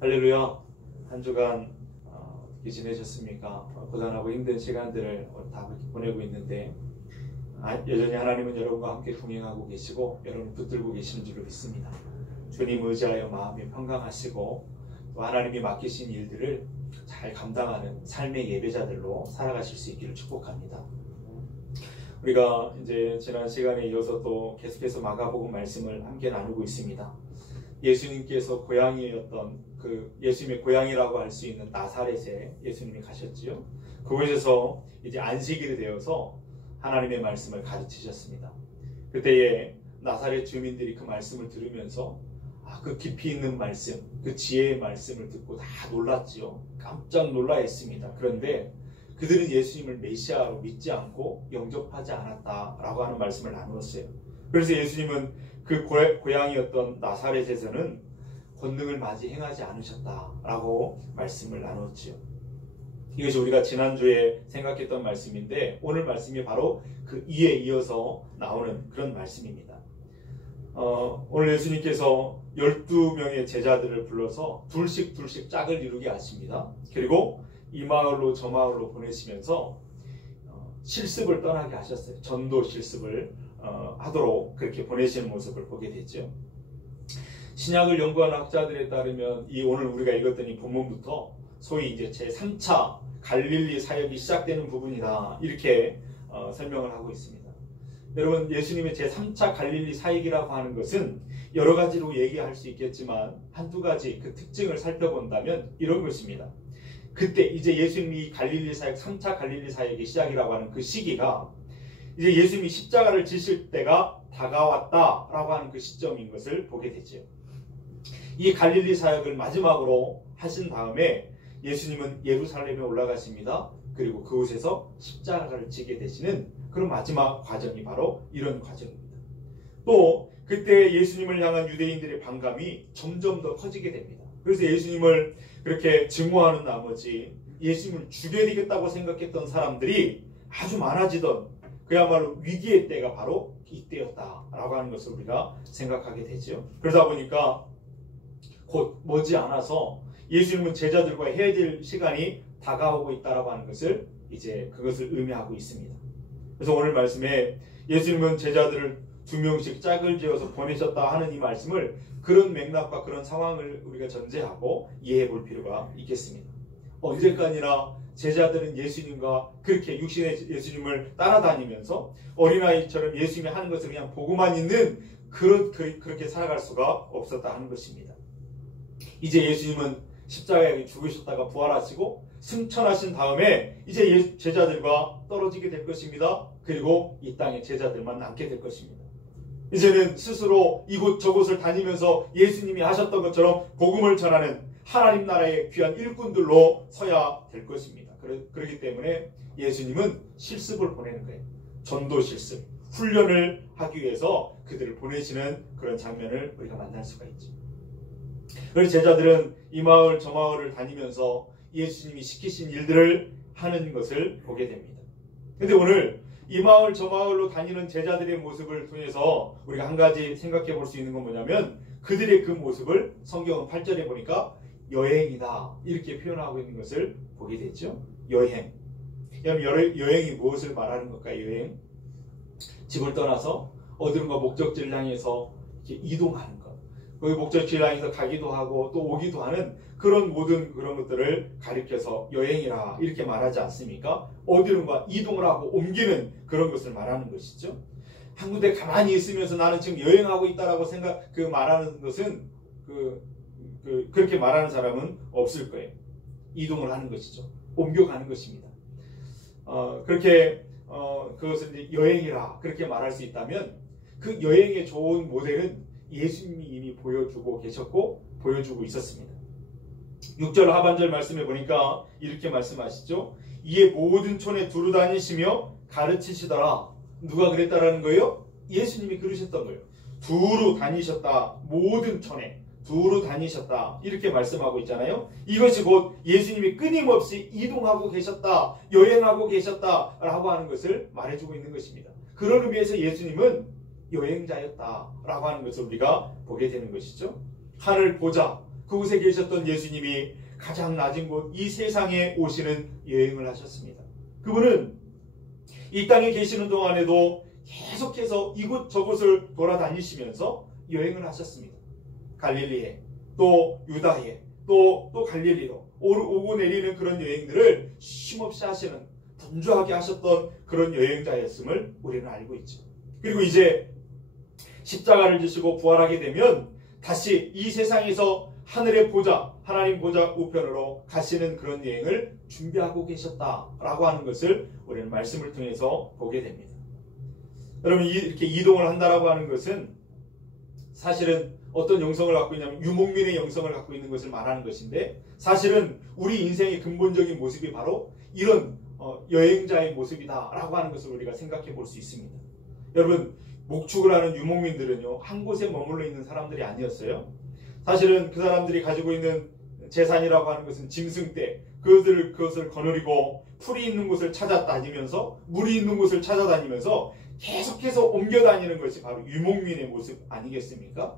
할렐루야. 한 주간 어떻게 지내셨습니까? 고단하고 힘든 시간들을 다 그렇게 보내고 있는데 여전히 하나님은 여러분과 함께 동행하고 계시고 여러분을 붙들고 계시는 줄로 믿습니다. 주님 의지하여 마음이 평강하시고 또 하나님이 맡기신 일들을 잘 감당하는 삶의 예배자들로 살아가실 수 있기를 축복합니다. 우리가 이제 지난 시간에 이어서 또 계속해서 마가복음 말씀을 함께 나누고 있습니다. 예수님께서 고향이었던 그 예수님의 고향이라고 할 수 있는 나사렛에 예수님이 가셨지요. 그곳에서 이제 안식일이 되어서 하나님의 말씀을 가르치셨습니다. 그때에 나사렛 주민들이 그 말씀을 들으면서 그 깊이 있는 말씀, 그 지혜의 말씀을 듣고 다 놀랐지요. 깜짝 놀라했습니다. 그런데 그들은 예수님을 메시아로 믿지 않고 영접하지 않았다라고 하는 말씀을 나누었어요. 그래서 예수님은 그 고향이었던 나사렛에서는 권능을 마치 행하지 않으셨다라고 말씀을 나눴지요. 이것이 우리가 지난주에 생각했던 말씀인데 오늘 말씀이 바로 그 이에 이어서 나오는 그런 말씀입니다. 오늘 예수님께서 12명의 제자들을 불러서 둘씩 짝을 이루게 하십니다. 그리고 이 마을로 저 마을로 보내시면서 실습을 떠나게 하셨어요. 전도 실습을 하도록 그렇게 보내시는 모습을 보게 됐죠. 신약을 연구하는 학자들에 따르면 이 오늘 우리가 읽었던 이 본문부터 소위 이제 제3차 갈릴리 사역이 시작되는 부분이다 이렇게 설명을 하고 있습니다. 여러분, 예수님의 제3차 갈릴리 사역이라고 하는 것은 여러 가지로 얘기할 수 있겠지만 한두 가지 그 특징을 살펴본다면 이런 것입니다. 그때 이제 예수님이 갈릴리 사역 3차 갈릴리 사역의 시작이라고 하는 그 시기가 이제 예수님이 십자가를 지실 때가 다가왔다라고 하는 그 시점인 것을 보게 되죠. 이 갈릴리 사역을 마지막으로 하신 다음에 예수님은 예루살렘에 올라가십니다. 그리고 그곳에서 십자가를 지게 되시는 그런 마지막 과정이 바로 이런 과정입니다. 또 그때 예수님을 향한 유대인들의 반감이 점점 더 커지게 됩니다. 그래서 예수님을 그렇게 증오하는 나머지 예수님을 죽여야겠다고 생각했던 사람들이 아주 많아지던 그야말로 위기의 때가 바로 이때였다라고 하는 것을 우리가 생각하게 되죠. 그러다 보니까 곧 머지않아서 예수님은 제자들과 해야 될 시간이 다가오고 있다라고 하는 것을 이제 그것을 의미하고 있습니다. 그래서 오늘 말씀에 예수님은 제자들을 2명씩 짝을 지어서 보내셨다 하는 이 말씀을 그런 맥락과 그런 상황을 우리가 전제하고 이해해 볼 필요가 있겠습니다. 언제까지나 제자들은 예수님과 그렇게 육신의 예수님을 따라다니면서 어린아이처럼 예수님이 하는 것을 그냥 보고만 있는 그렇게 살아갈 수가 없었다 하는 것입니다. 이제 예수님은 십자가에 죽으셨다가 부활하시고 승천하신 다음에 이제 제자들과 떨어지게 될 것입니다. 그리고 이 땅에 제자들만 남게 될 것입니다. 이제는 스스로 이곳 저곳을 다니면서 예수님이 하셨던 것처럼 복음을 전하는 하나님 나라의 귀한 일꾼들로 서야 될 것입니다. 그렇기 때문에 예수님은 실습을 보내는 거예요. 전도 실습, 훈련을 하기 위해서 그들을 보내시는 그런 장면을 우리가 만날 수가 있죠. 그래서 제자들은 이 마을 저 마을을 다니면서 예수님이 시키신 일들을 하는 것을 보게 됩니다. 그런데 오늘 이 마을 저 마을로 다니는 제자들의 모습을 통해서 우리가 한 가지 생각해 볼 수 있는 건 뭐냐면 그들의 그 모습을 성경은 8절에 보니까 여행이다 이렇게 표현하고 있는 것을 보게 됐죠. 여행. 여행이 무엇을 말하는 걸까요? 여행. 집을 떠나서 어디론가 목적지를 향해서 이렇게 이동하는 것. 그 목적지를 향해서 가기도 하고 또 오기도 하는 그런 모든 그런 것들을 가리켜서 여행이라 이렇게 말하지 않습니까? 어디론가 이동을 하고 옮기는 그런 것을 말하는 것이죠. 한 군데 가만히 있으면서 나는 지금 여행하고 있다라고 말하는 것은 그렇게 말하는 사람은 없을 거예요. 이동을 하는 것이죠. 옮겨가는 것입니다. 그렇게 그것을 이제 여행이라 그렇게 말할 수 있다면 그 여행의 좋은 모델은 예수님이 이미 보여주고 계셨고 보여주고 있었습니다. 6절 하반절 말씀에 보니까 이렇게 말씀하시죠. 이에 모든 촌에 두루 다니시며 가르치시더라. 누가 그랬다라는 거예요? 예수님이 그러셨던 거예요. 두루 다니셨다. 모든 촌에 두루 다니셨다. 이렇게 말씀하고 있잖아요. 이것이 곧 예수님이 끊임없이 이동하고 계셨다. 여행하고 계셨다라고 하는 것을 말해주고 있는 것입니다. 그런 의미에서 예수님은 여행자였다라고 하는 것을 우리가 보게 되는 것이죠. 하늘 보자. 그곳에 계셨던 예수님이 가장 낮은 곳 이 세상에 오시는 여행을 하셨습니다. 그분은 이 땅에 계시는 동안에도 계속해서 이곳 저곳을 돌아다니시면서 여행을 하셨습니다. 갈릴리에, 또 유다에, 또 갈릴리로 오고 내리는 그런 여행들을 쉼없이 하시는, 분주하게 하셨던 그런 여행자였음을 우리는 알고 있죠. 그리고 이제 십자가를 지시고 부활하게 되면 다시 이 세상에서 하늘의 보좌, 하나님 보좌 우편으로 가시는 그런 여행을 준비하고 계셨다라고 하는 것을 우리는 말씀을 통해서 보게 됩니다. 여러분, 이렇게 이동을 한다라고 하는 것은 사실은 어떤 영성을 갖고 있냐면 유목민의 영성을 갖고 있는 것을 말하는 것인데, 사실은 우리 인생의 근본적인 모습이 바로 이런 여행자의 모습이다라고 하는 것을 우리가 생각해 볼 수 있습니다. 여러분, 목축을 하는 유목민들은요, 한 곳에 머물러 있는 사람들이 아니었어요. 사실은 그 사람들이 가지고 있는 재산이라고 하는 것은 짐승떼, 그것을 거느리고 풀이 있는 곳을 찾아다니면서, 물이 있는 곳을 찾아다니면서 계속해서 옮겨다니는 것이 바로 유목민의 모습 아니겠습니까?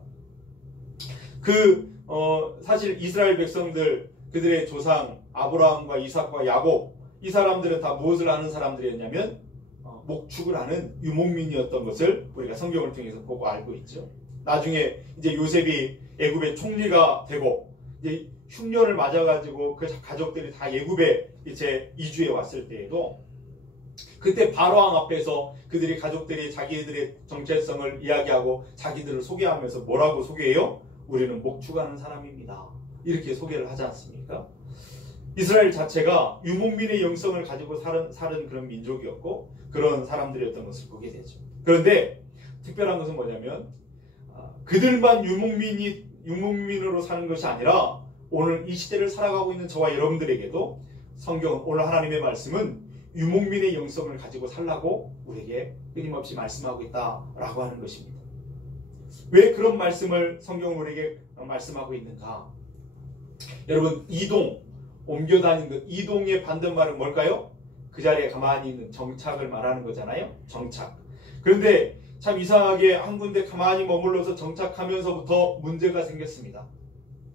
사실 이스라엘 백성들, 그들의 조상 아브라함과 이삭과 야곱, 이 사람들은 다 무엇을 하는 사람들이었냐면 목축을 하는 유목민이었던 것을 우리가 성경을 통해서 보고 알고 있죠. 나중에 이제 요셉이 애굽의 총리가 되고 이제 흉년을 맞아가지고 그 가족들이 다 애굽에 이제 이주해 왔을 때에도 그때 바로왕 앞에서 가족들이 자기들의 정체성을 이야기하고 자기들을 소개하면서 뭐라고 소개해요? 우리는 목축하는 사람입니다. 이렇게 소개를 하지 않습니까? 이스라엘 자체가 유목민의 영성을 가지고 사는 그런 민족이었고 그런 사람들이었던 것을 보게 되죠. 그런데 특별한 것은 뭐냐면 그들만 유목민으로 사는 것이 아니라 오늘 이 시대를 살아가고 있는 저와 여러분들에게도 성경, 오늘 하나님의 말씀은 유목민의 영성을 가지고 살라고 우리에게 끊임없이 말씀하고 있다라고 하는 것입니다. 왜 그런 말씀을 성경은 우리에게 말씀하고 있는가? 여러분, 옮겨 다니는 것, 이동의 반대말은 뭘까요? 그 자리에 가만히 있는 정착을 말하는 거잖아요. 정착. 그런데 참 이상하게 한 군데 가만히 머물러서 정착하면서부터 문제가 생겼습니다.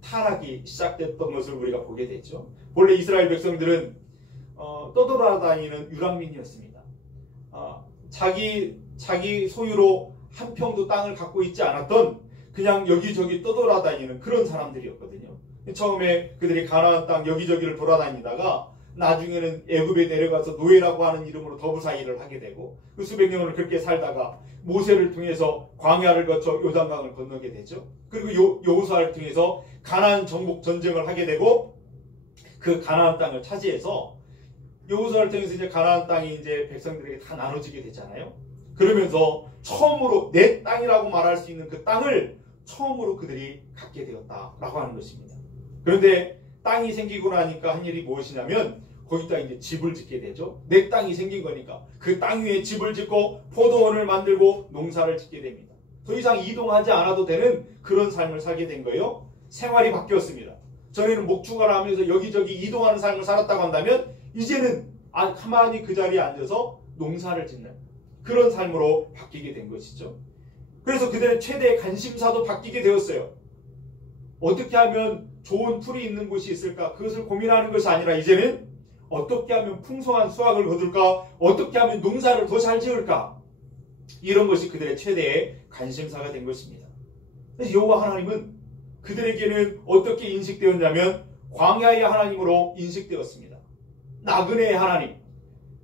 타락이 시작됐던 것을 우리가 보게 됐죠. 원래 이스라엘 백성들은 떠돌아다니는 유랑민이었습니다. 자기 소유로 한 평도 땅을 갖고 있지 않았던 그냥 여기저기 떠돌아다니는 그런 사람들이었거든요. 처음에 그들이 가나안 땅 여기저기를 돌아다니다가 나중에는 애굽에 내려가서 노예라고 하는 이름으로 더부사일을 하게 되고 그 수백 년을 그렇게 살다가 모세를 통해서 광야를 거쳐 요단강을 건너게 되죠. 그리고 여호수아를 통해서 가나안 정복 전쟁을 하게 되고 그 가나안 땅을 차지해서 여호수아를 통해서 이제 가나안 땅이 이제 백성들에게 다 나눠지게 되잖아요. 그러면서 처음으로 내 땅이라고 말할 수 있는 그 땅을 처음으로 그들이 갖게 되었다라고 하는 것입니다. 그런데 땅이 생기고 나니까 한 일이 무엇이냐면 거기다 이제 집을 짓게 되죠. 내 땅이 생긴 거니까 그 땅 위에 집을 짓고 포도원을 만들고 농사를 짓게 됩니다. 더 이상 이동하지 않아도 되는 그런 삶을 살게 된 거예요. 생활이 바뀌었습니다. 전에는 목축을 하면서 여기저기 이동하는 삶을 살았다고 한다면 이제는 가만히 그 자리에 앉아서 농사를 짓는 그런 삶으로 바뀌게 된 것이죠. 그래서 그들의 최대의 관심사도 바뀌게 되었어요. 어떻게 하면 좋은 풀이 있는 곳이 있을까? 그것을 고민하는 것이 아니라 이제는 어떻게 하면 풍성한 수확을 거둘까? 어떻게 하면 농사를 더 잘 지을까? 이런 것이 그들의 최대의 관심사가 된 것입니다. 그래서 여호와 하나님은 그들에게는 어떻게 인식되었냐면 광야의 하나님으로 인식되었습니다. 나그네의 하나님,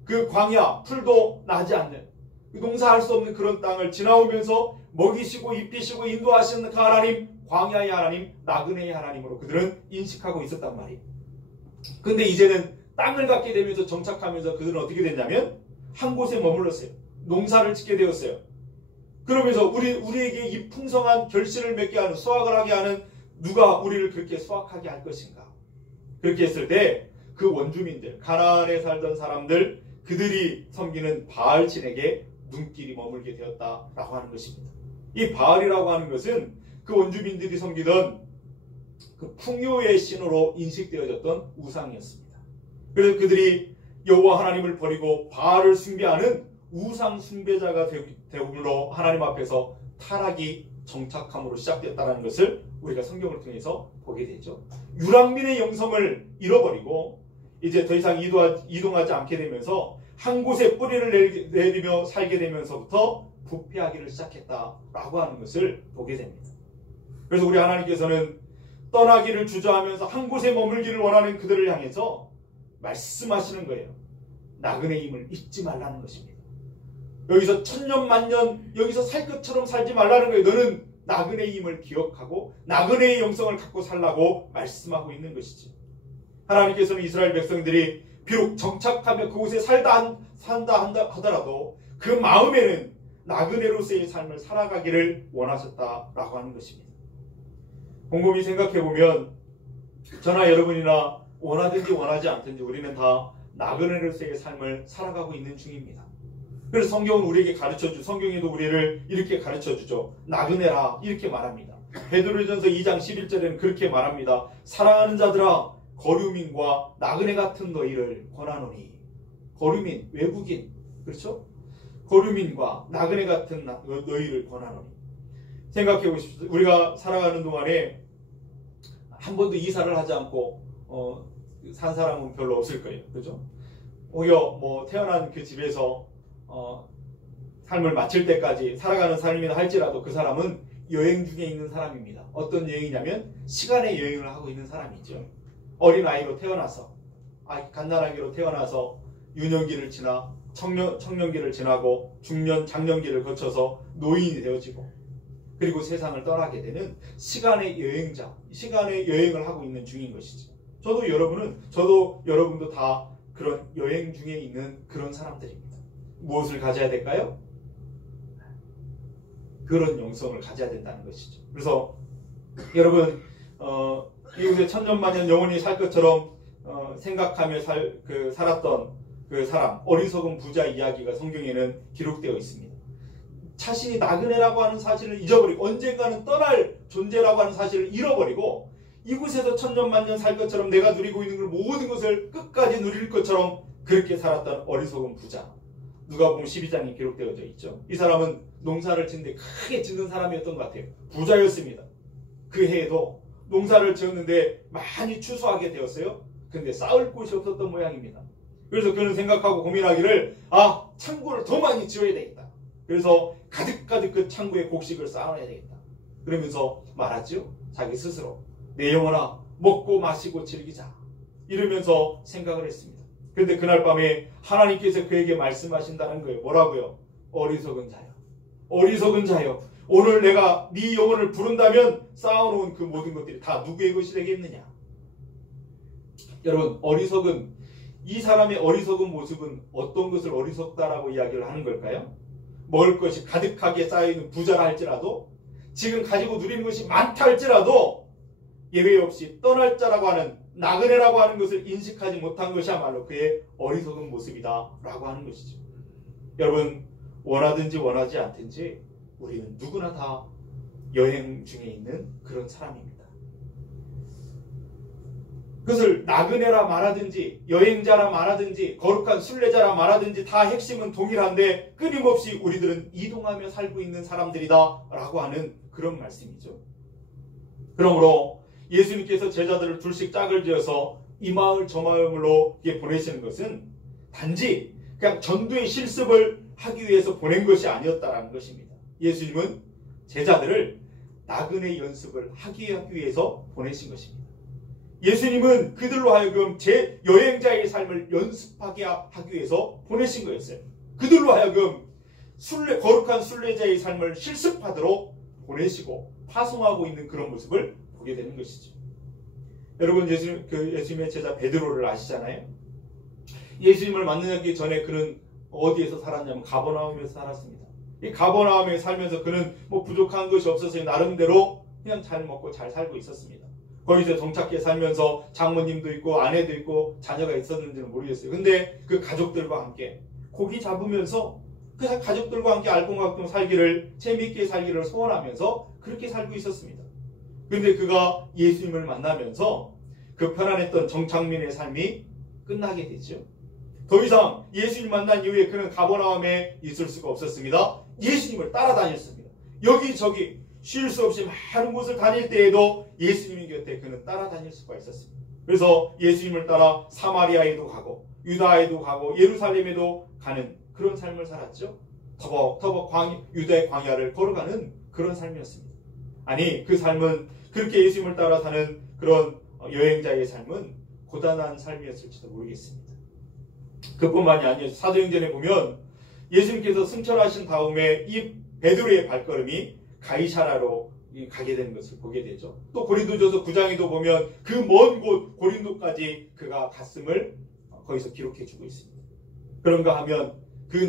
그 광야, 풀도 나지 않는 농사할 수 없는 그런 땅을 지나오면서 먹이시고 입히시고 인도하시는 그 하나님, 광야의 하나님, 나그네의 하나님으로 그들은 인식하고 있었단 말이에요. 근데 이제는 땅을 갖게 되면서 정착하면서 그들은 어떻게 됐냐면 한 곳에 머물렀어요. 농사를 짓게 되었어요. 그러면서 우리에게 이 풍성한 결실을 맺게 하는, 수확을 하게 하는 누가 우리를 그렇게 수확하게 할 것인가? 그렇게 했을 때 그 원주민들, 가나안에 살던 사람들, 그들이 섬기는 바알신에게 눈길이 머물게 되었다라고 하는 것입니다. 이 바알이라고 하는 것은 그 원주민들이 섬기던 그 풍요의 신으로 인식되어졌던 우상이었습니다. 그래서 그들이 여호와 하나님을 버리고 바알을 숭배하는 우상 숭배자가 되므로 하나님 앞에서 타락이 정착함으로 시작됐다는 것을 우리가 성경을 통해서 보게 되죠. 유랑민의 영성을 잃어버리고 이제 더 이상 이동하지 않게 되면서 한 곳에 뿌리를 내리며 살게 되면서부터 부패하기를 시작했다라고 하는 것을 보게 됩니다. 그래서 우리 하나님께서는 떠나기를 주저하면서 한 곳에 머물기를 원하는 그들을 향해서 말씀하시는 거예요. 나그네의 힘을 잊지 말라는 것입니다. 여기서 천년 만년 여기서 살 것처럼 살지 말라는 거예요. 너는 나그네의 힘을 기억하고 나그네의 영성을 갖고 살라고 말씀하고 있는 것이지. 하나님께서는 이스라엘 백성들이 비록 정착하며 그곳에 산다 하더라도 그 마음에는 나그네로서의 삶을 살아가기를 원하셨다라고 하는 것입니다. 곰곰이 생각해보면 저나 여러분이나 원하든지 원하지 않든지 우리는 다 나그네로서의 삶을 살아가고 있는 중입니다. 그래서 성경은 우리에게 가르쳐주죠. 성경에도 우리를 이렇게 가르쳐주죠. 나그네라 이렇게 말합니다. 베드로전서 2장 11절에는 그렇게 말합니다. 사랑하는 자들아 거류민과 나그네 같은 너희를 권하노니. 거류민, 외국인, 그렇죠? 거류민과 나그네 같은 너희를 권하노니. 생각해 보십시오. 우리가 살아가는 동안에 한 번도 이사를 하지 않고 산 사람은 별로 없을 거예요. 그렇죠? 오히려 뭐 태어난 그 집에서 삶을 마칠 때까지 살아가는 삶이라 할지라도 그 사람은 여행 중에 있는 사람입니다. 어떤 여행이냐면 시간의 여행을 하고 있는 사람이죠. 어린아이로 태어나서 갓난아기로 태어나서 유년기를 지나 청년기를 지나고 중년, 장년기를 거쳐서 노인이 되어지고 그리고 세상을 떠나게 되는 시간의 여행자, 시간의 여행을 하고 있는 중인 것이죠. 저도 여러분도 다 그런 여행 중에 있는 그런 사람들입니다. 무엇을 가져야 될까요? 그런 영성을 가져야 된다는 것이죠. 그래서 여러분 이곳에 천년만년 영원히 살 것처럼 생각하며 살았던 그 사람 어리석은 부자 이야기가 성경에는 기록되어 있습니다. 자신이 나그네라고 하는 사실을 잊어버리고 언젠가는 떠날 존재라고 하는 사실을 잃어버리고 이곳에서 천년만년 살 것처럼 내가 누리고 있는 모든 것을 끝까지 누릴 것처럼 그렇게 살았던 어리석은 부자. 누가복음 12장에 기록되어져 있죠. 이 사람은 농사를 짓는데 크게 짓는 사람이었던 것 같아요. 부자였습니다. 그 해에도 농사를 지었는데 많이 추수하게 되었어요. 근데 쌓을 곳이 없었던 모양입니다. 그래서 그는 생각하고 고민하기를 창고를 더 많이 지어야 되겠다. 그래서 가득가득 그 창고에 곡식을 쌓아놔야 되겠다. 그러면서 말하죠. 자기 스스로 내 영혼아 먹고 마시고 즐기자. 이러면서 생각을 했습니다. 그런데 그날 밤에 하나님께서 그에게 말씀하신다는 거예요. 뭐라고요? 어리석은 자여. 어리석은 자여. 오늘 내가 네 영혼을 부른다면 쌓아놓은 그 모든 것들이 다 누구의 것이 되겠느냐. 여러분 이 사람의 어리석은 모습은 어떤 것을 어리석다라고 이야기를 하는 걸까요? 먹을 것이 가득하게 쌓여있는 부자라 할지라도 지금 가지고 누리는 것이 많다 할지라도 예외 없이 떠날 자라고 하는 나그네라고 하는 것을 인식하지 못한 것이야말로 그의 어리석은 모습이다 라고 하는 것이죠. 여러분 원하든지 원하지 않든지 우리는 누구나 다 여행 중에 있는 그런 사람입니다. 그것을 나그네라 말하든지 여행자라 말하든지 거룩한 순례자라 말하든지 다 핵심은 동일한데 끊임없이 우리들은 이동하며 살고 있는 사람들이다 라고 하는 그런 말씀이죠. 그러므로 예수님께서 제자들을 둘씩 짝을 지어서 이 마을 저 마을로 보내시는 것은 단지 그냥 전도의 실습을 하기 위해서 보낸 것이 아니었다라는 것입니다. 예수님은 제자들을 나그네 연습을 하기 위해서 보내신 것입니다. 예수님은 그들로 하여금 제 여행자의 삶을 연습하게 하기 위해서 보내신 거였어요. 그들로 하여금 거룩한 순례자의 삶을 실습하도록 보내시고 파송하고 있는 그런 모습을 보게 되는 것이죠. 여러분 예수님의 제자 베드로를 아시잖아요. 예수님을 만나기 전에 그는 어디에서 살았냐면 가버나움에서 살았습니다. 이 가버나움에 살면서 그는 부족한 것이 없어서 나름대로 그냥 잘 먹고 잘 살고 있었습니다. 거기서 정착해 살면서 장모님도 있고 아내도 있고 자녀가 있었는지는 모르겠어요. 근데 그 가족들과 함께 고기 잡으면서 그 가족들과 함께 알콩달콩 살기를 재미있게 살기를 소원하면서 그렇게 살고 있었습니다. 근데 그가 예수님을 만나면서 그 편안했던 정착민의 삶이 끝나게 되죠. 더 이상 예수님 만난 이후에 그는 가버나움에 있을 수가 없었습니다. 예수님을 따라다녔습니다. 여기저기 쉴 수 없이 많은 곳을 다닐 때에도 예수님 곁에 그는 따라다닐 수가 있었습니다. 그래서 예수님을 따라 사마리아에도 가고 유다에도 가고 예루살렘에도 가는 그런 삶을 살았죠. 터벅터벅 유다의 광야를 걸어가는 그런 삶이었습니다. 아니, 그 삶은 그렇게 예수님을 따라 사는 그런 여행자의 삶은 고단한 삶이었을지도 모르겠습니다. 그뿐만이 아니에요. 사도행전에 보면 예수님께서 승천하신 다음에 이 베드로의 발걸음이 가이사라로 가게 되는 것을 보게 되죠. 또 고린도전서 9장에도 보면 그 먼 곳 고린도까지 그가 갔음을 거기서 기록해 주고 있습니다. 그런가 하면 그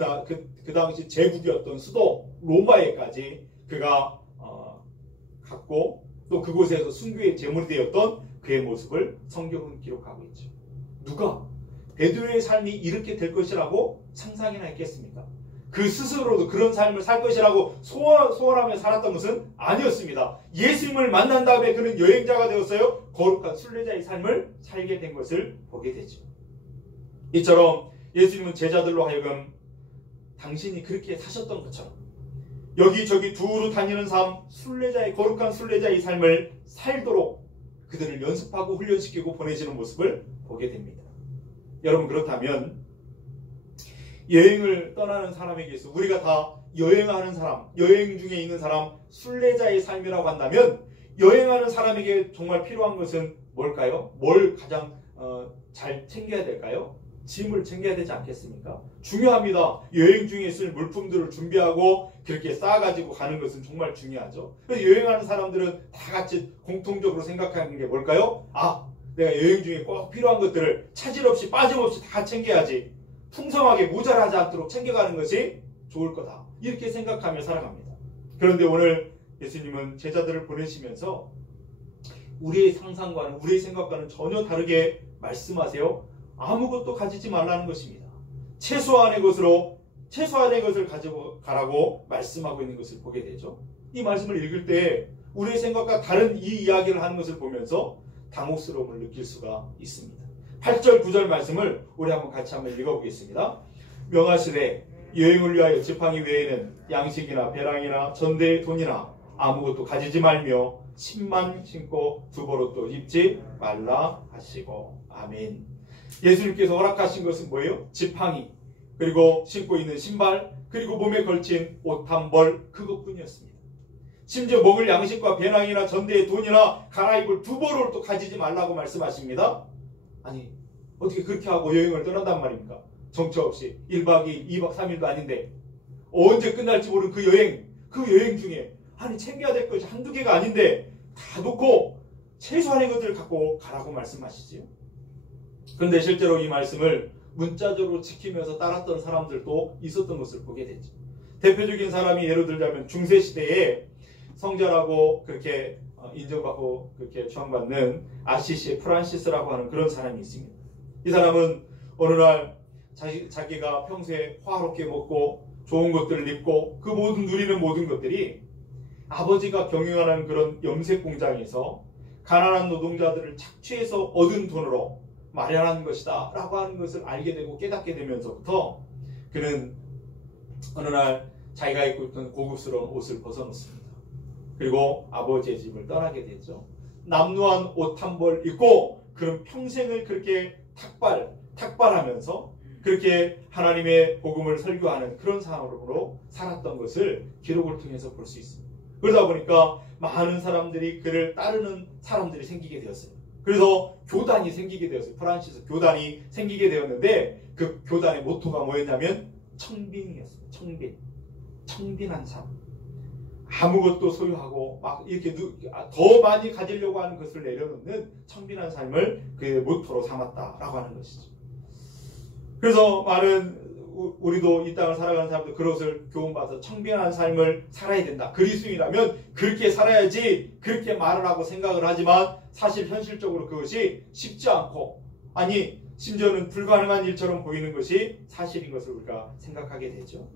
당시 제국이었던 수도 로마에까지 그가 갔고 또 그곳에서 순교의 제물이 되었던 그의 모습을 성경은 기록하고 있죠. 누가 베드로의 삶이 이렇게 될 것이라고 상상이나 했겠습니까? 그 스스로도 그런 삶을 살 것이라고 소원하며 살았던 것은 아니었습니다. 예수님을 만난 다음에 그는 여행자가 되었어요. 거룩한 순례자의 삶을 살게 된 것을 보게 되죠. 이처럼 예수님은 제자들로 하여금 당신이 그렇게 사셨던 것처럼 여기저기 두루 다니는 삶, 거룩한 순례자의 삶을 살도록 그들을 연습하고 훈련시키고 보내시는 모습을 보게 됩니다. 여러분, 그렇다면 여행을 떠나는 사람에게서 우리가 다 여행하는 사람, 여행 중에 있는 사람, 순례자의 삶이라고 한다면 여행하는 사람에게 정말 필요한 것은 뭘까요? 뭘 가장 잘 챙겨야 될까요? 짐을 챙겨야 되지 않겠습니까? 중요합니다. 여행 중에 쓸 물품들을 준비하고 그렇게 싸가지고 가는 것은 정말 중요하죠. 그래서 여행하는 사람들은 다 같이 공통적으로 생각하는 게 뭘까요? 내가 여행 중에 꼭 필요한 것들을 차질 없이 빠짐없이 다 챙겨야지. 풍성하게 모자라지 않도록 챙겨가는 것이 좋을 거다. 이렇게 생각하며 살아갑니다. 그런데 오늘 예수님은 제자들을 보내시면서 우리의 상상과는 우리의 생각과는 전혀 다르게 말씀하세요. 아무것도 가지지 말라는 것입니다. 최소한의 것을 가지고 가라고 말씀하고 있는 것을 보게 되죠. 이 말씀을 읽을 때 우리의 생각과 다른 이 이야기를 하는 것을 보면서 당혹스러움을 느낄 수가 있습니다. 8절 9절 말씀을 우리 한번 읽어보겠습니다. 명하시되 여행을 위하여 지팡이 외에는 양식이나 배랑이나 전대의 돈이나 아무것도 가지지 말며 신만 신고 두벌옷도 입지 말라 하시고. 아멘. 예수님께서 허락하신 것은 뭐예요? 지팡이, 그리고 신고 있는 신발, 그리고 몸에 걸친 옷 한 벌, 그것뿐이었습니다. 심지어 먹을 양식과 배낭이나 전대의 돈이나 갈아입을 두벌을 또 가지지 말라고 말씀하십니다. 아니, 어떻게 그렇게 하고 여행을 떠난단 말입니까? 정처 없이 1박 2일, 2박 3일도 아닌데 언제 끝날지 모르는 그 여행 중에 챙겨야 될 것이 한두 개가 아닌데 다 놓고 최소한의 것들을 갖고 가라고 말씀하시지요. 그런데 실제로 이 말씀을 문자적으로 지키면서 따랐던 사람들도 있었던 것을 보게 되죠. 대표적인 사람이 예를 들자면 중세시대에 성자라고 그렇게 인정받고 그렇게 추앙받는 아시시의 프란시스라고 하는 그런 사람이 있습니다. 이 사람은 어느 날 자기가 평소에 화롭게 먹고 좋은 것들을 입고 그 누리는 모든 것들이 아버지가 경영하는 그런 염색 공장에서 가난한 노동자들을 착취해서 얻은 돈으로 마련한 것이다 라고 하는 것을 알게 되고 깨닫게 되면서부터 그는 어느 날 자기가 입고 있던 고급스러운 옷을 벗어놓습니다. 그리고 아버지의 집을 떠나게 되죠. 남루한 옷 한 벌 입고 그는 평생을 그렇게 탁발하면서 그렇게 하나님의 복음을 설교하는 그런 상황으로 살았던 것을 기록을 통해서 볼 수 있습니다. 그러다 보니까 많은 사람들이 그를 따르는 사람들이 생기게 되었어요. 그래서 교단이 생기게 되었어요. 프란시스 교단이 생기게 되었는데 그 교단의 모토가 뭐였냐면 청빈이었어요. 청빈한 삶. 아무것도 소유하고 막 이렇게 더 많이 가지려고 하는 것을 내려놓는 청빈한 삶을 그의 모토로 삼았다라고 하는 것이죠. 그래서 우리도 이 땅을 살아가는 사람들 그것을 교훈받아서 청빈한 삶을 살아야 된다. 그리스도인이라면 그렇게 살아야지 그렇게 말을 하고 생각을 하지만 사실 현실적으로 그것이 쉽지 않고 심지어는 불가능한 일처럼 보이는 것이 사실인 것을 우리가 생각하게 되죠.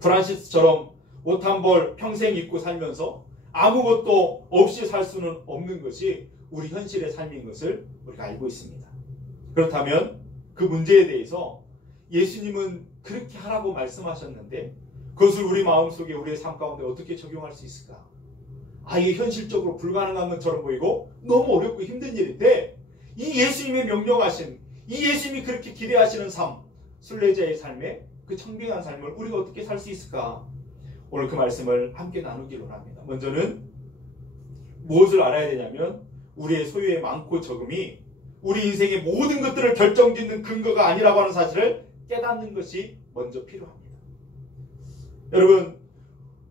프란시스처럼 옷 한 벌 평생 입고 살면서 아무것도 없이 살 수는 없는 것이 우리 현실의 삶인 것을 우리가 알고 있습니다. 그렇다면 그 문제에 대해서 예수님은 그렇게 하라고 말씀하셨는데 그것을 우리 마음속에 우리의 삶 가운데 어떻게 적용할 수 있을까? 이게 현실적으로 불가능한 것처럼 보이고 너무 어렵고 힘든 일인데 이 예수님의 명령하신 이 예수님이 그렇게 기대하시는 삶, 순례자의 삶에 그 청빙한 삶을 우리가 어떻게 살 수 있을까? 오늘 그 말씀을 함께 나누기로 합니다. 먼저는 무엇을 알아야 되냐면 우리의 소유의 많고 적음이 우리 인생의 모든 것들을 결정짓는 근거가 아니라고 하는 사실을 깨닫는 것이 먼저 필요합니다. 여러분,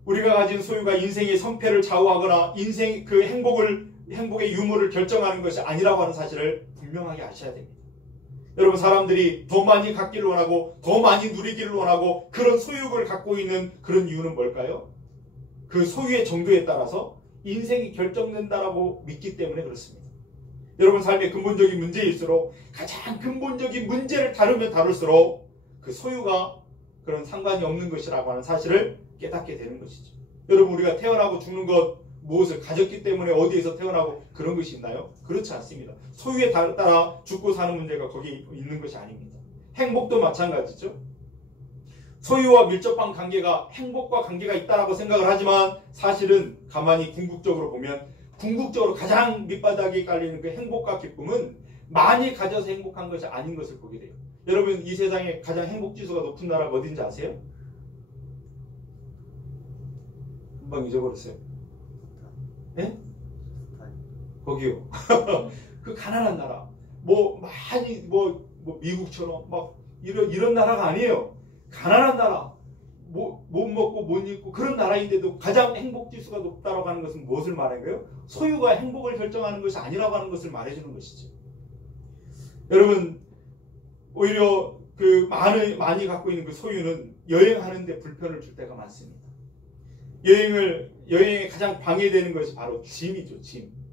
우리가 가진 소유가 인생의 성패를 좌우하거나 인생 그 행복의 유무를 결정하는 것이 아니라고 하는 사실을 분명하게 아셔야 됩니다. 여러분, 사람들이 더 많이 갖기를 원하고 더 많이 누리기를 원하고 그런 소유를 갖고 있는 그런 이유는 뭘까요? 그 소유의 정도에 따라서 인생이 결정된다라고 믿기 때문에 그렇습니다. 여러분, 삶의 근본적인 문제일수록 가장 근본적인 문제를 다루면 다룰수록 그 소유가 그런 상관이 없는 것이라고 하는 사실을 깨닫게 되는 것이죠. 여러분, 우리가 태어나고 죽는 것 무엇을 가졌기 때문에 어디에서 태어나고 그런 것이 있나요? 그렇지 않습니다. 소유에 따라 죽고 사는 문제가 거기 있는 것이 아닙니다. 행복도 마찬가지죠. 소유와 밀접한 관계가 행복과 관계가 있다라고 생각을 하지만 사실은 가만히 궁극적으로 보면 궁극적으로 가장 밑바닥에 깔리는 그 행복과 기쁨은 많이 가져서 행복한 것이 아닌 것을 보게 돼요. 여러분, 이 세상에 가장 행복지수가 높은 나라가 어딘지 아세요? 금방 잊어버렸어요. 네? 거기요. 그 가난한 나라. 많이 미국처럼 이런 나라가 아니에요. 가난한 나라. 못 먹고 못 입고 그런 나라인데도 가장 행복지수가 높다라고 하는 것은 무엇을 말하는 거예요? 소유가 행복을 결정하는 것이 아니라고 하는 것을 말해주는 것이죠. 여러분, 오히려 그 많이 갖고 있는 그 소유는 여행하는데 불편을 줄 때가 많습니다. 여행에 가장 방해되는 것이 바로 짐이죠.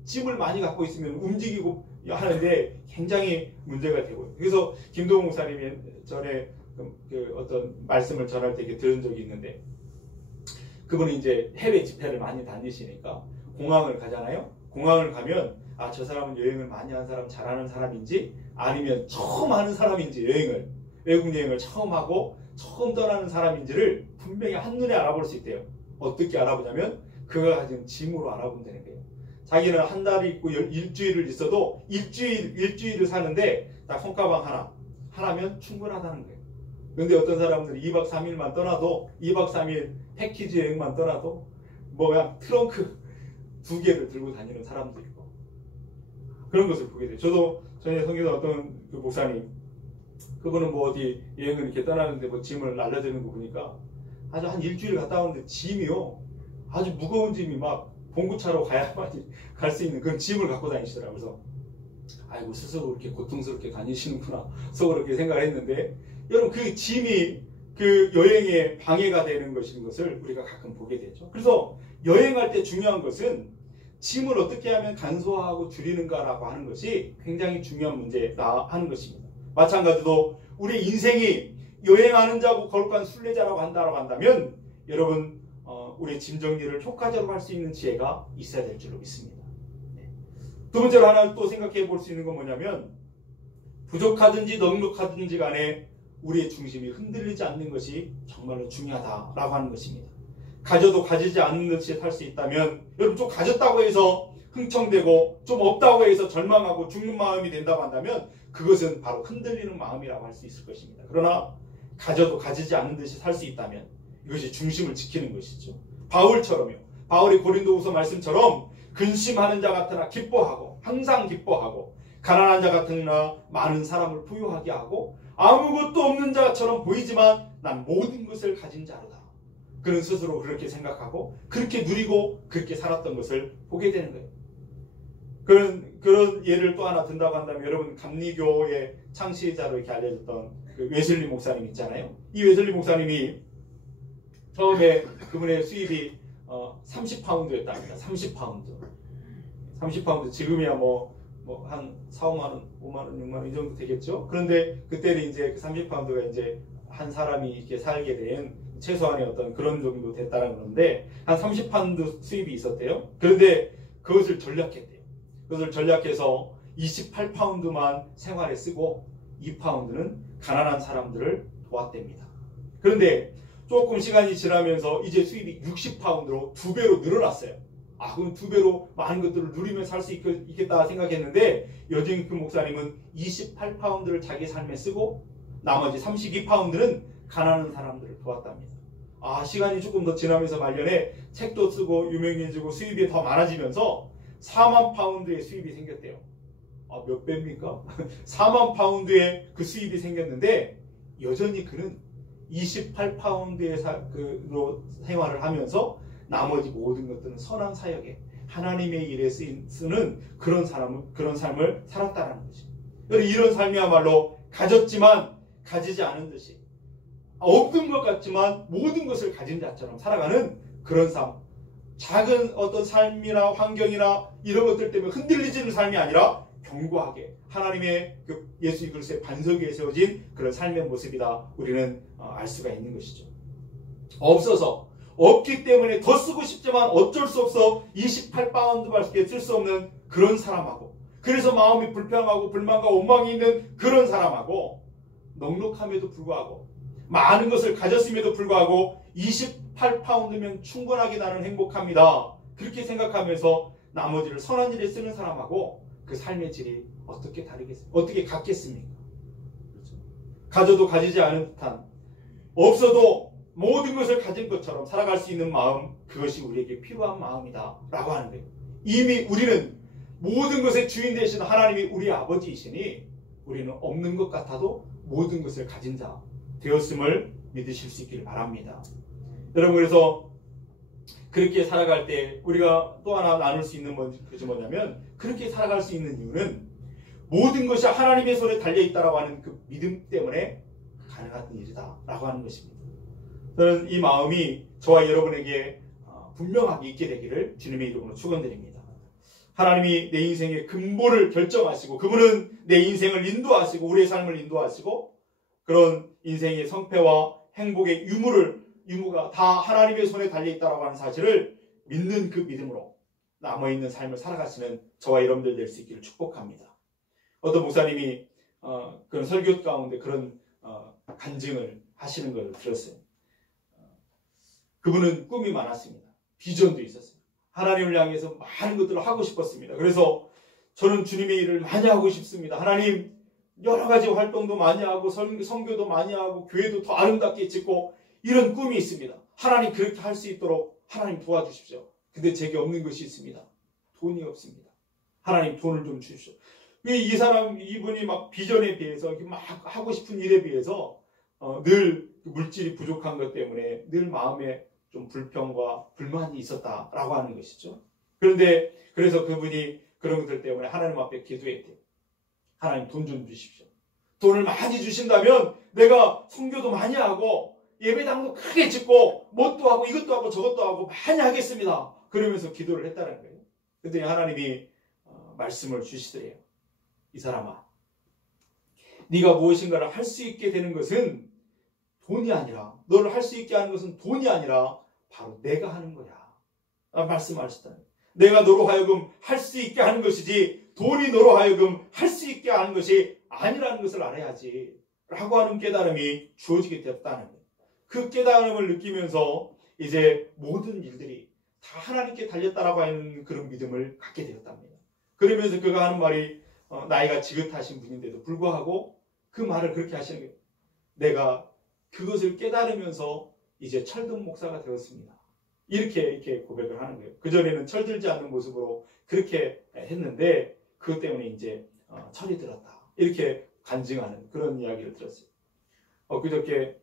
짐을 많이 갖고 있으면 움직이고 하는데 굉장히 문제가 되고요. 그래서 김동훈 목사님이 전에 그 어떤 말씀을 전할 때 이렇게 들은 적이 있는데, 그분은 이제 해외 집회를 많이 다니시니까 공항을 가잖아요. 공항을 가면 저 사람은 여행을 많이 한 사람, 잘하는 사람인지 아니면 처음 하는 사람인지, 외국 여행을 처음 하고 처음 떠나는 사람인지를 분명히 한눈에 알아볼 수 있대요. 어떻게 알아보냐면 그가 가진 짐으로 알아본다는 거예요. 자기는 한 달이 있고 일주일을 있어도 일주일을 사는데 딱 손가방 하나면 충분하다는 거예요. 근데 어떤 사람들이 2박 3일만 떠나도 2박 3일 패키지 여행만 떠나도 그냥 트렁크 2개를 들고 다니는 사람도 있고 그런 것을 보게 돼요. 저도 전에 성경에 어떤 그 목사님, 그분은 어디 여행을 이렇게 떠나는데 짐을 날려드는 거 보니까 아주 한 일주일 갔다 오는데 짐이요, 아주 무거운 짐이 막 봉구차로 가야만 갈 수 있는 그런 짐을 갖고 다니시더라고요. 그래서 아이고, 스스로 그렇게 고통스럽게 다니시는구나 속으로 그렇게 생각을 했는데, 여러분, 그 짐이 그 여행에 방해가 되는 것을 우리가 가끔 보게 되죠. 그래서 여행할 때 중요한 것은 짐을 어떻게 하면 간소화하고 줄이는가라고 하는 것이 굉장히 중요한 문제다 하는 것입니다. 마찬가지로 우리 인생이 여행하는 자고 거룩한 순례자라고 한다면 여러분, 우리의 짐 정리를 효과적으로 할 수 있는 지혜가 있어야 될 줄로 믿습니다. 두 번째로 하나 또 생각해 볼 수 있는 건 뭐냐면, 부족하든지 넉넉하든지 간에 우리의 중심이 흔들리지 않는 것이 정말로 중요하다라고 하는 것입니다. 가져도 가지지 않는 듯이 살 수 있다면, 여러분, 좀 가졌다고 해서 흥청되고 좀 없다고 해서 절망하고 죽는 마음이 된다고 한다면 그것은 바로 흔들리는 마음이라고 할 수 있을 것입니다. 그러나 가져도 가지지 않는 듯이 살 수 있다면 이것이 중심을 지키는 것이죠. 바울처럼요. 바울이 고린도후서 말씀처럼 근심하는 자 같으나 기뻐하고, 항상 기뻐하고, 가난한 자 같으나 많은 사람을 부유하게 하고, 아무것도 없는 자처럼 보이지만 난 모든 것을 가진 자로다. 그는 스스로 그렇게 생각하고 그렇게 누리고 그렇게 살았던 것을 보게 되는 거예요. 그런 예를 또 하나 든다고 한다면, 여러분, 감리교의 창시자로 이렇게 알려졌던 그 웨슬리 목사님 있잖아요. 이 웨슬리 목사님이 처음에 그분의 수입이 30파운드였답니다. 30파운드. 지금이야 한 4, 5만원, 5만원, 6만원 이 정도 되겠죠. 그런데 그때는 이제 그 30파운드가 이제 한 사람이 이렇게 살게 된 최소한의 어떤 그런 정도 됐다는 건데, 한 30파운드 수입이 있었대요. 그런데 그것을 전략했대요. 그것을 전략해서 28파운드만 생활에 쓰고 2파운드는 가난한 사람들을 도왔답니다. 그런데 조금 시간이 지나면서 이제 수입이 60파운드로 2배로 늘어났어요. 그럼 2배로 많은 것들을 누리며 살 수 있겠다 생각했는데 여전히 그 목사님은 28파운드를 자기 삶에 쓰고 나머지 32파운드는 가난한 사람들을 도왔답니다. 시간이 조금 더 지나면서 말년에 책도 쓰고 유명해지고 수입이 더 많아지면서 4만 파운드의 수입이 생겼대요. 몇 배입니까? 4만 파운드의 그 수입이 생겼는데 여전히 그는 28파운드의 생활을 하면서 나머지 모든 것들은 선한 사역에 하나님의 일에 쓰는 그런 삶을 살았다는 것이. 이런 삶이야말로 가졌지만 가지지 않은 듯이 없는 것 같지만 모든 것을 가진 자처럼 살아가는 그런 삶. 작은 어떤 삶이나 환경이나 이런 것들 때문에 흔들리지는 삶이 아니라 견고하게 하나님의 그 예수 그리스도의 반석 위에 세워진 그런 삶의 모습이다. 우리는 알 수가 있는 것이죠. 없기 때문에 더 쓰고 싶지만 어쩔 수 없어 28파운드밖에 쓸 수 없는 그런 사람하고, 그래서 마음이 불평하고 불만과 원망이 있는 그런 사람하고, 넉넉함에도 불구하고 많은 것을 가졌음에도 불구하고 28파운드면 충분하게 나는 행복합니다. 그렇게 생각하면서 나머지를 선한 일에 쓰는 사람하고 그 삶의 질이 어떻게 다르겠습니까? 어떻게 같겠습니까? 그렇죠? 가져도 가지지 않은 듯한, 없어도 모든 것을 가진 것처럼 살아갈 수 있는 마음, 그것이 우리에게 필요한 마음이다 라고 하는 거예요. 이미 우리는 모든 것의 주인 되신 하나님이 우리 아버지이시니 우리는 없는 것 같아도 모든 것을 가진 자 되었음을 믿으실 수 있기를 바랍니다. 여러분, 그래서 그렇게 살아갈 때 우리가 또 하나 나눌 수 있는 것이 뭐냐면, 그렇게 살아갈 수 있는 이유는 모든 것이 하나님의 손에 달려있다라고 하는 그 믿음 때문에 가능한 일이다 라고 하는 것입니다. 저는 이 마음이 저와 여러분에게 분명하게 있게 되기를 주님의 이름으로 축원드립니다. 하나님이 내 인생의 근본을 결정하시고 그분은 내 인생을 인도하시고 우리의 삶을 인도하시고 그런 인생의 성패와 행복의 유무가 다 하나님의 손에 달려있다고 하는 사실을 믿는 그 믿음으로 남아있는 삶을 살아가시는 저와 여러분들 될 수 있기를 축복합니다. 어떤 목사님이 그런 설교 가운데 그런 간증을 하시는 걸 들었어요. 그분은 꿈이 많았습니다. 비전도 있었어요. 하나님을 향해서 많은 것들을 하고 싶었습니다. 그래서 저는 주님의 일을 많이 하고 싶습니다. 하나님, 여러 가지 활동도 많이 하고 선교도 많이 하고 교회도 더 아름답게 짓고 이런 꿈이 있습니다. 하나님 그렇게 할 수 있도록 하나님 도와주십시오. 근데 제게 없는 것이 있습니다. 돈이 없습니다. 하나님 돈을 좀 주십시오. 이분이 막 비전에 비해서 막 하고 싶은 일에 비해서 늘 물질이 부족한 것 때문에 늘 마음에 좀 불평과 불만이 있었다라고 하는 것이죠. 그래서 그분이 그런 것들 때문에 하나님 앞에 기도했대요. 하나님 돈 좀 주십시오. 돈을 많이 주신다면 내가 선교도 많이 하고 예배당도 크게 짓고 뭣도 하고 이것도 하고 저것도 하고 많이 하겠습니다. 그러면서 기도를 했다는 거예요. 그랬더니 하나님이 말씀을 주시더래요. 이 사람아, 네가 무엇인가를 할 수 있게 되는 것은 돈이 아니라, 너를 할 수 있게 하는 것은 돈이 아니라 바로 내가 하는 거야. 말씀하셨다는 거예요. 내가 너로 하여금 할 수 있게 하는 것이지 돈이 너로 하여금 할 수 있게 하는 것이 아니라는 것을 알아야지 라고 하는 깨달음이 주어지게 되었다는 거예요. 그 깨달음을 느끼면서 이제 모든 일들이 다 하나님께 달렸다라고 하는 그런 믿음을 갖게 되었답니다. 그러면서 그가 하는 말이 나이가 지긋하신 분인데도 불구하고 그 말을 그렇게 하시는 거예요. 내가 그것을 깨달으면서 이제 철든 목사가 되었습니다. 이렇게 고백을 하는 거예요. 그전에는 철들지 않는 모습으로 그렇게 했는데 그것 때문에 이제 철이 들었다. 이렇게 간증하는 그런 이야기를 들었어요. 그저께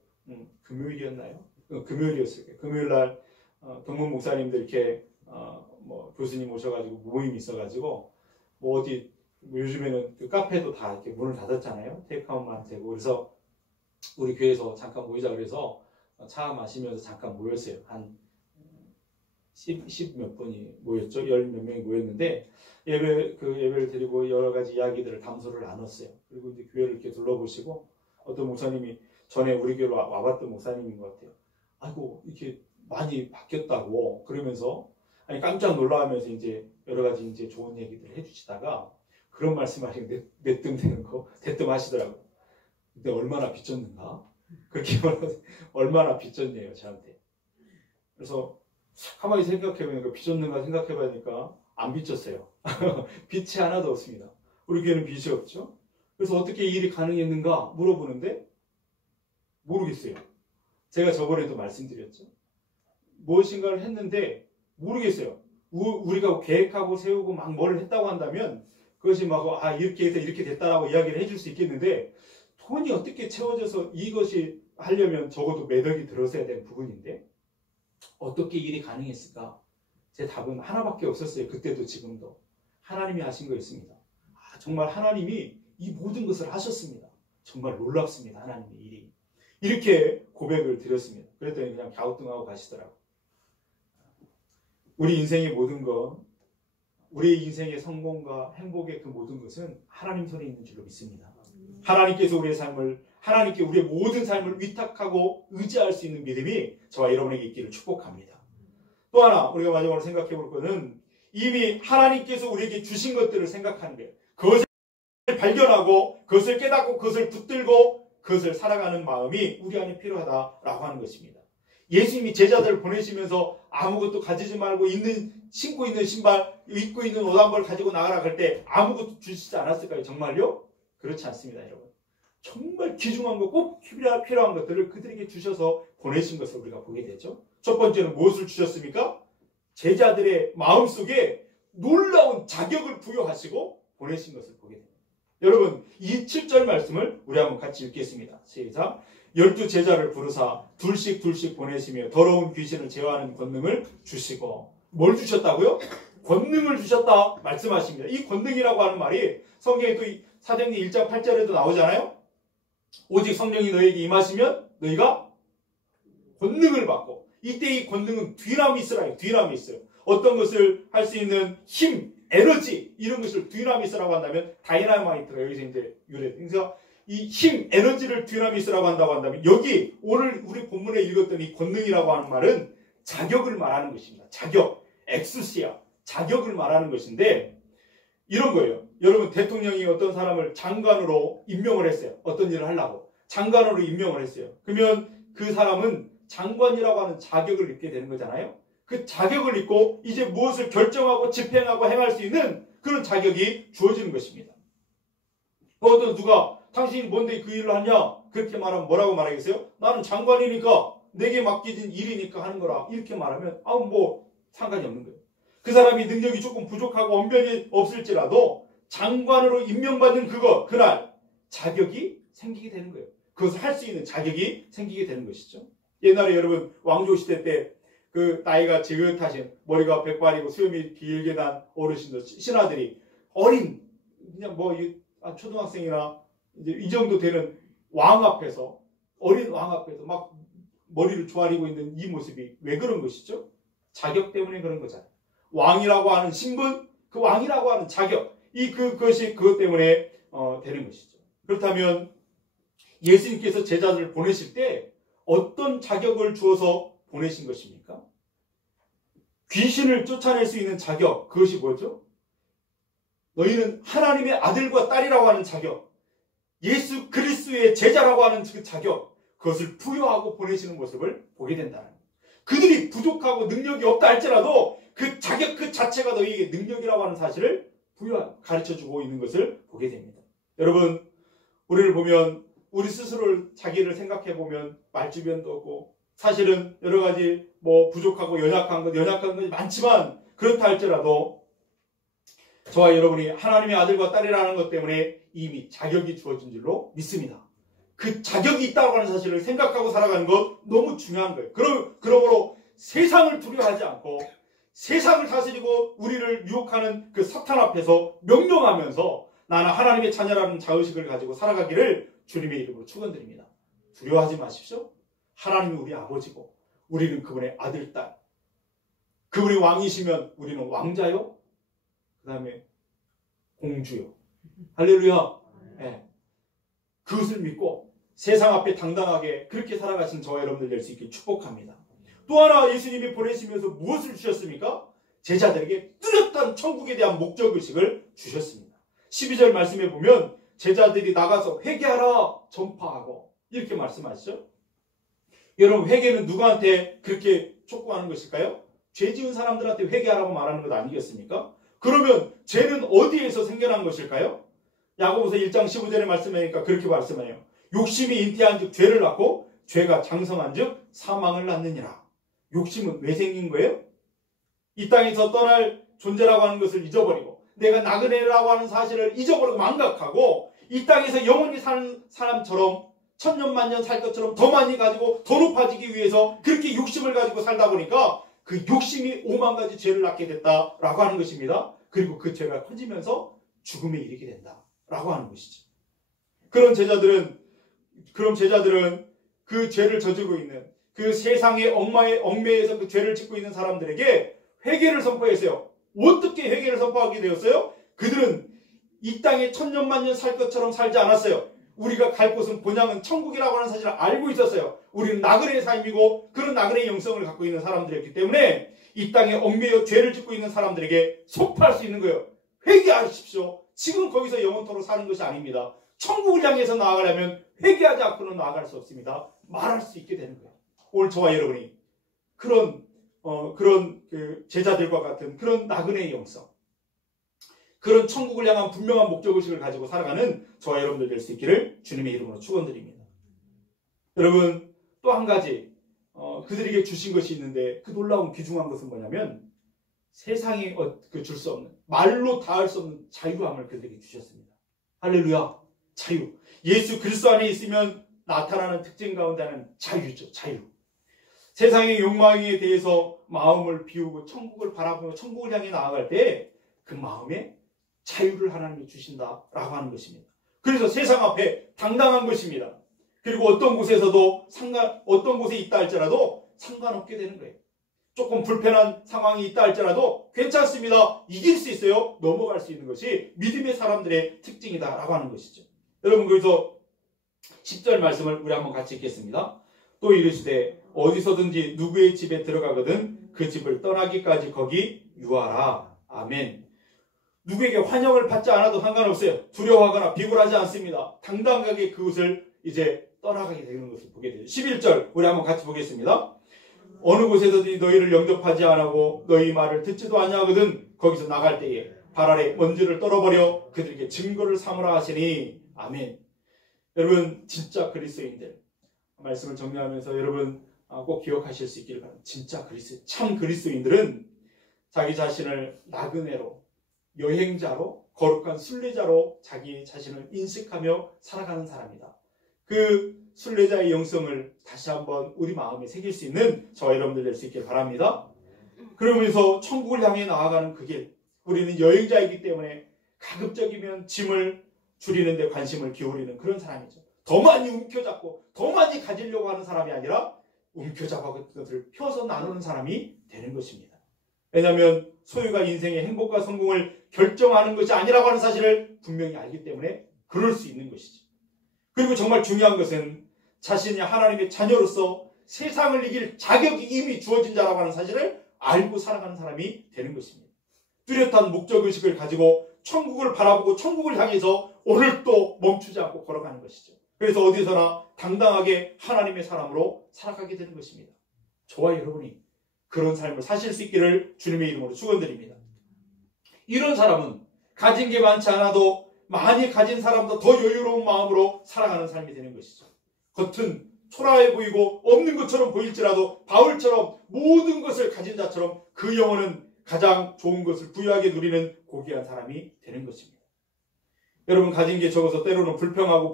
금요일이었나요? 금요일이었을 거예요. 금요일날 동문 목사님들 이렇게 교수님 오셔가지고 모임이 있어가지고 어디 요즘에는 그 카페도 다 이렇게 문을 닫았잖아요. 테이크아웃만 되고. 그래서 우리 교회에서 잠깐 모이자 그래서 차 마시면서 잠깐 모였어요. 한 10 몇 분이 모였죠. 10 몇 명이 모였는데 예배를 드리고 여러 가지 이야기들을 담소를 나눴어요. 그리고 이제 교회를 이렇게 둘러보시고 어떤 목사님이 전에 우리 교회로 와봤던 목사님인 것 같아요. 아이고 이렇게 많이 바뀌었다고 그러면서 깜짝 놀라면서 이제 여러 가지 이제 좋은 얘기들을 해주시다가 그런 말씀하시는 내뜸되는 거 대뜸 하시더라고요. 근데 얼마나 빚졌는가? 그렇게 말하면서 얼마나 빚졌네요 저한테. 그래서 가만히 생각해보니까 비쳤는가 생각해보니까 안 비쳤어요. 빛이 하나도 없습니다. 우리 교회는 빛이 없죠. 그래서 어떻게 이 일이 가능했는가 물어보는데 모르겠어요. 제가 저번에도 말씀드렸죠. 무엇인가를 했는데 모르겠어요. 우리가 계획하고 세우고 막 뭘 했다고 한다면 그것이 막 이렇게 해서 이렇게 됐다라고 이야기를 해줄 수 있겠는데 돈이 어떻게 채워져서 이것이 하려면 적어도 몇 억이 들어서야 되는 부분인데 어떻게 일이 가능했을까? 제 답은 하나밖에 없었어요. 그때도 지금도. 하나님이 하신 거였습니다. 정말 하나님이 이 모든 것을 하셨습니다. 정말 놀랍습니다. 하나님의 일이. 이렇게 고백을 드렸습니다. 그랬더니 그냥 갸우뚱하고 가시더라고요. 우리 인생의 모든 것, 우리 인생의 성공과 행복의 그 모든 것은 하나님 손에 있는 줄로 믿습니다. 하나님께서 우리의 삶을, 하나님께 우리의 모든 삶을 위탁하고 의지할 수 있는 믿음이 저와 여러분에게 있기를 축복합니다. 또 하나 우리가 마지막으로 생각해 볼 것은 이미 하나님께서 우리에게 주신 것들을 생각하는 거예요. 그것을 발견하고 그것을 깨닫고 그것을 붙들고 그것을 살아가는 마음이 우리 안에 필요하다라고 하는 것입니다. 예수님이 제자들을 보내시면서 아무것도 가지지 말고 신고 있는 신발, 입고 있는 옷 한 벌 가지고 나가라 할 때 아무것도 주시지 않았을까요? 정말요? 그렇지 않습니다, 여러분. 정말 귀중한 거, 꼭 필요한 것들을 그들에게 주셔서 보내신 것을 우리가 보게 되죠. 첫 번째는 무엇을 주셨습니까? 제자들의 마음속에 놀라운 자격을 부여하시고 보내신 것을 보게 됩니다. 여러분, 이 7절 말씀을 우리 한번 같이 읽겠습니다. 시작. 12 제자를 부르사 둘씩 보내시며 더러운 귀신을 제어하는 권능을 주시고. 뭘 주셨다고요? 권능을 주셨다 말씀하십니다. 이 권능이라고 하는 말이 성경에 또 사도행전 1장 8절에도 나오잖아요. 오직 성령이 너에게 임하시면 너희가 권능을 받고. 이때 이 권능은 뒤나미스라요. 뒤나미스. 어떤 것을 할 수 있는 힘, 에너지 이런 것을 뒤나미스라고 한다면 다이나마이트가 여기서 이제 유래. 그래서 이 힘, 에너지를 뒤나미스라고 한다고 한다면 여기 오늘 우리 본문에 읽었던 이 권능이라고 하는 말은 자격을 말하는 것입니다. 자격, 엑수시아, 자격을 말하는 것인데 이런 거예요. 여러분 대통령이 어떤 사람을 장관으로 임명을 했어요. 어떤 일을 하려고. 장관으로 임명을 했어요. 그러면 그 사람은 장관이라고 하는 자격을 입게 되는 거잖아요. 그 자격을 입고 이제 무엇을 결정하고 집행하고 행할 수 있는 그런 자격이 주어지는 것입니다. 어떤 누가 당신이 뭔데 그 일을 하냐? 그렇게 말하면 뭐라고 말하겠어요? 나는 장관이니까 내게 맡겨진 일이니까 하는 거라. 이렇게 말하면 뭐 상관이 없는 거예요. 그 사람이 능력이 조금 부족하고 언변이 없을지라도 장관으로 임명받는 그날 자격이 생기게 되는 거예요. 그것을 할 수 있는 자격이 생기게 되는 것이죠. 옛날에 여러분 왕조시대 때 그 나이가 지긋하신 머리가 백발이고 수염이 길게 난 어르신들, 신하들이 어린 그냥 초등학생이나 이제 이 정도 되는 왕 앞에서 어린 왕 앞에서 막 머리를 조아리고 있는 이 모습이 왜 그런 것이죠? 자격 때문에 그런 거잖아요. 왕이라고 하는 신분, 그 왕이라고 하는 자격, 그것이 그것 때문에 되는 것이죠. 그렇다면 예수님께서 제자들을 보내실 때 어떤 자격을 주어서 보내신 것입니까? 귀신을 쫓아낼 수 있는 자격, 그것이 뭐죠? 너희는 하나님의 아들과 딸이라고 하는 자격, 예수 그리스도의 제자라고 하는 그 자격, 그것을 부여하고 보내시는 모습을 보게 된다는 거예요. 그들이 부족하고 능력이 없다 할지라도 그 자격 그 자체가 너희에게 능력이라고 하는 사실을 가르쳐주고 있는 것을 보게 됩니다. 여러분, 우리를 보면 우리 스스로를 자기를 생각해 보면 말주변도 없고 사실은 여러 가지 부족하고 연약한 것이 많지만 그렇다 할지라도 저와 여러분이 하나님의 아들과 딸이라는 것 때문에 이미 자격이 주어진 줄로 믿습니다. 그 자격이 있다고 하는 사실을 생각하고 살아가는 것 너무 중요한 거예요. 그러므로 세상을 두려워하지 않고 세상을 다스리고 우리를 유혹하는 그 사탄 앞에서 명령하면서 나는 하나님의 자녀라는 자의식을 가지고 살아가기를 주님의 이름으로 축원드립니다. 두려워하지 마십시오. 하나님이 우리 아버지고 우리는 그분의 아들, 딸. 그분이 왕이시면 우리는 왕자요. 그 다음에 공주요. 할렐루야. 네. 그것을 믿고 세상 앞에 당당하게 그렇게 살아가신 저와 여러분들 될 수 있게 축복합니다. 또 하나 예수님이 보내시면서 무엇을 주셨습니까? 제자들에게 뚜렷한 천국에 대한 목적의식을 주셨습니다. 12절 말씀에 보면 제자들이 나가서 회개하라 전파하고 이렇게 말씀하시죠. 여러분 회개는 누구한테 그렇게 촉구하는 것일까요? 죄 지은 사람들한테 회개하라고 말하는 것 아니겠습니까? 그러면 죄는 어디에서 생겨난 것일까요? 야고보서 1장 15절에 말씀하니까 그렇게 말씀해요. 욕심이 잉태한 즉 죄를 낳고 죄가 장성한 즉 사망을 낳느니라. 욕심은 왜 생긴 거예요? 이 땅에서 떠날 존재라고 하는 것을 잊어버리고 내가 나그네라고 하는 사실을 잊어버리고 망각하고 이 땅에서 영원히 사는 사람처럼 천년만년 살 것처럼 더 많이 가지고 더 높아지기 위해서 그렇게 욕심을 가지고 살다 보니까 그 욕심이 5만 가지 죄를 낳게 됐다라고 하는 것입니다. 그리고 그 죄가 커지면서 죽음에 이르게 된다라고 하는 것이죠. 그런 제자들은 그 죄를 저지르고 있는 그 세상의 얽매에서 그 죄를 짓고 있는 사람들에게 회개를 선포했어요. 어떻게 회개를 선포하게 되었어요? 그들은 이 땅에 천년만년 살 것처럼 살지 않았어요. 우리가 갈 곳은 본향은 천국이라고 하는 사실을 알고 있었어요. 우리는 나그네의 삶이고 그런 나그네의 영성을 갖고 있는 사람들이었기 때문에 이 땅에 얽매여 죄를 짓고 있는 사람들에게 선포할 수 있는 거예요. 회개하십시오. 지금 거기서 영원토록 사는 것이 아닙니다. 천국을 향해서 나아가려면 회개하지 않고는 나아갈 수 없습니다. 말할 수 있게 되는 거예요. 오늘 저와 여러분이 그런 그 제자들과 같은 그런 나그네의 영성, 그런 천국을 향한 분명한 목적의식을 가지고 살아가는 저와 여러분들 될 수 있기를 주님의 이름으로 축원드립니다. 여러분, 또 한 가지 그들에게 주신 것이 있는데 그 놀라운 귀중한 것은 뭐냐면 세상에 줄 수 없는, 말로 다할 수 없는 자유함을 그들에게 주셨습니다. 할렐루야, 자유. 예수 그리스도 안에 있으면 나타나는 특징 가운데 하나는 자유죠. 자유. 세상의 욕망에 대해서 마음을 비우고 천국을 바라보며 천국을 향해 나아갈 때 그 마음에 자유를 하나님이 주신다라고 하는 것입니다. 그래서 세상 앞에 당당한 것입니다. 그리고 어떤 곳에 있다 할지라도 상관없게 되는 거예요. 조금 불편한 상황이 있다 할지라도 괜찮습니다. 이길 수 있어요. 넘어갈 수 있는 것이 믿음의 사람들의 특징이다라고 하는 것이죠. 여러분, 거기서 10절 말씀을 우리 한번 같이 읽겠습니다. 또 이르시되 어디서든지 누구의 집에 들어가거든 그 집을 떠나기까지 거기 유하라. 아멘. 누구에게 환영을 받지 않아도 상관없어요. 두려워하거나 비굴하지 않습니다. 당당하게 그곳을 이제 떠나가게 되는 것을 보게 돼요. 11절 우리 한번 같이 보겠습니다. 어느 곳에서든지 너희를 영접하지 않고 너희 말을 듣지도 아니하거든 거기서 나갈 때에 발 아래 먼지를 떨어버려 그들에게 증거를 삼으라 하시니. 아멘. 여러분, 진짜 그리스도인들 말씀을 정리하면서 여러분 꼭 기억하실 수 있기를 바랍니다. 진짜 참 그리스도인들은 자기 자신을 나그네로, 여행자로, 거룩한 순례자로 자기 자신을 인식하며 살아가는 사람이다. 그 순례자의 영성을 다시 한번 우리 마음에 새길 수 있는 저와 여러분들 될 수 있길 바랍니다. 그러면서 천국을 향해 나아가는 그 길, 우리는 여행자이기 때문에 가급적이면 짐을 줄이는 데 관심을 기울이는 그런 사람이죠. 더 많이 움켜잡고 더 많이 가지려고 하는 사람이 아니라 움켜잡아 그것을 펴서 나누는 사람이 되는 것입니다. 왜냐하면 소유가 인생의 행복과 성공을 결정하는 것이 아니라고 하는 사실을 분명히 알기 때문에 그럴 수 있는 것이죠. 그리고 정말 중요한 것은 자신이 하나님의 자녀로서 세상을 이길 자격이 이미 주어진 자라고 하는 사실을 알고 살아가는 사람이 되는 것입니다. 뚜렷한 목적의식을 가지고 천국을 바라보고 천국을 향해서 오늘도 멈추지 않고 걸어가는 것이죠. 그래서 어디서나 당당하게 하나님의 사람으로 살아가게 되는 것입니다. 저와 여러분이 그런 삶을 사실 수 있기를 주님의 이름으로 축원드립니다. 이런 사람은 가진 게 많지 않아도 많이 가진 사람보다 더 여유로운 마음으로 살아가는 삶이 되는 것이죠. 겉은 초라해 보이고 없는 것처럼 보일지라도 바울처럼 모든 것을 가진 자처럼 그 영혼은 가장 좋은 것을 부유하게 누리는 고귀한 사람이 되는 것입니다. 여러분, 가진 게 적어서 때로는 불평하고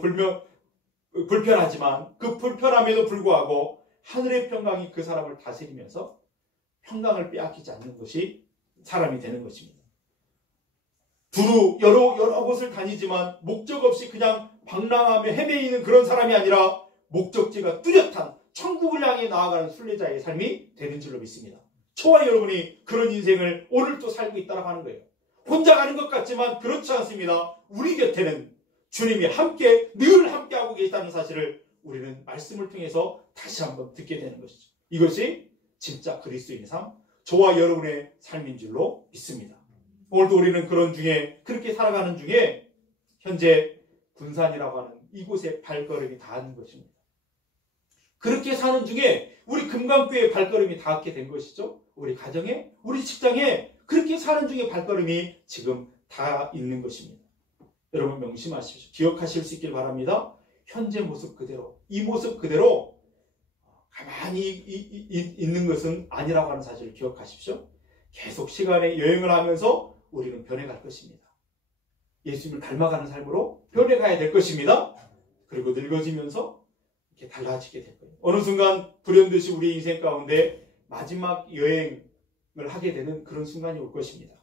불편하지만 그 불편함에도 불구하고 하늘의 평강이 그 사람을 다스리면서 평강을 빼앗기지 않는 것이 사람이 되는 것입니다. 두루 여러 곳을 다니지만 목적 없이 그냥 방랑하며 헤매이는 그런 사람이 아니라 목적지가 뚜렷한 천국을 향해 나아가는 순례자의 삶이 되는 줄로 믿습니다. 저와 여러분이 그런 인생을 오늘도 살고 있다고 하는 거예요. 혼자 가는 것 같지만 그렇지 않습니다. 우리 곁에는 주님이 늘 함께하고 계시다는 사실을 우리는 말씀을 통해서 다시 한번 듣게 되는 것이죠. 이것이 진짜 그리스도인의 삶, 저와 여러분의 삶인 줄로 믿습니다. 오늘도 우리는 그렇게 살아가는 중에 현재 군산이라고 하는 이곳에 발걸음이 닿는 것입니다. 그렇게 사는 중에 우리 금강교회 발걸음이 닿게 된 것이죠. 우리 가정에, 우리 직장에 그렇게 사는 중에 발걸음이 지금 다 있는 것입니다. 여러분 명심하십시오. 기억하실 수 있길 바랍니다. 현재 모습 그대로, 이 모습 그대로 가만히 있는 것은 아니라고 하는 사실을 기억하십시오. 계속 시간의 여행을 하면서 우리는 변해갈 것입니다. 예수님을 닮아가는 삶으로 변해가야 될 것입니다. 그리고 늙어지면서 이렇게 달라지게 될 거예요. 어느 순간 불현듯이 우리 인생 가운데 마지막 여행을 하게 되는 그런 순간이 올 것입니다.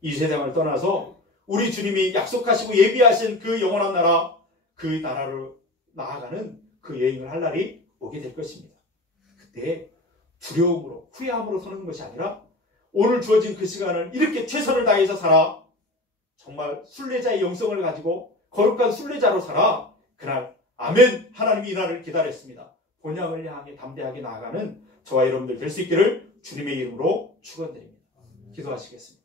이 세상을 떠나서 우리 주님이 약속하시고 예비하신 그 영원한 나라, 그 나라로 나아가는 그 여행을 할 날이 오게 될 것입니다. 그때 두려움으로, 후회함으로 서는 것이 아니라 오늘 주어진 그 시간을 이렇게 최선을 다해서 살아, 정말 순례자의 영성을 가지고 거룩한 순례자로 살아, 그날 아멘, 하나님이 이 날을 기다렸습니다. 본향을 향해 담대하게 나아가는 저와 여러분들 될 수 있기를 주님의 이름으로 축원드립니다. 기도하시겠습니다.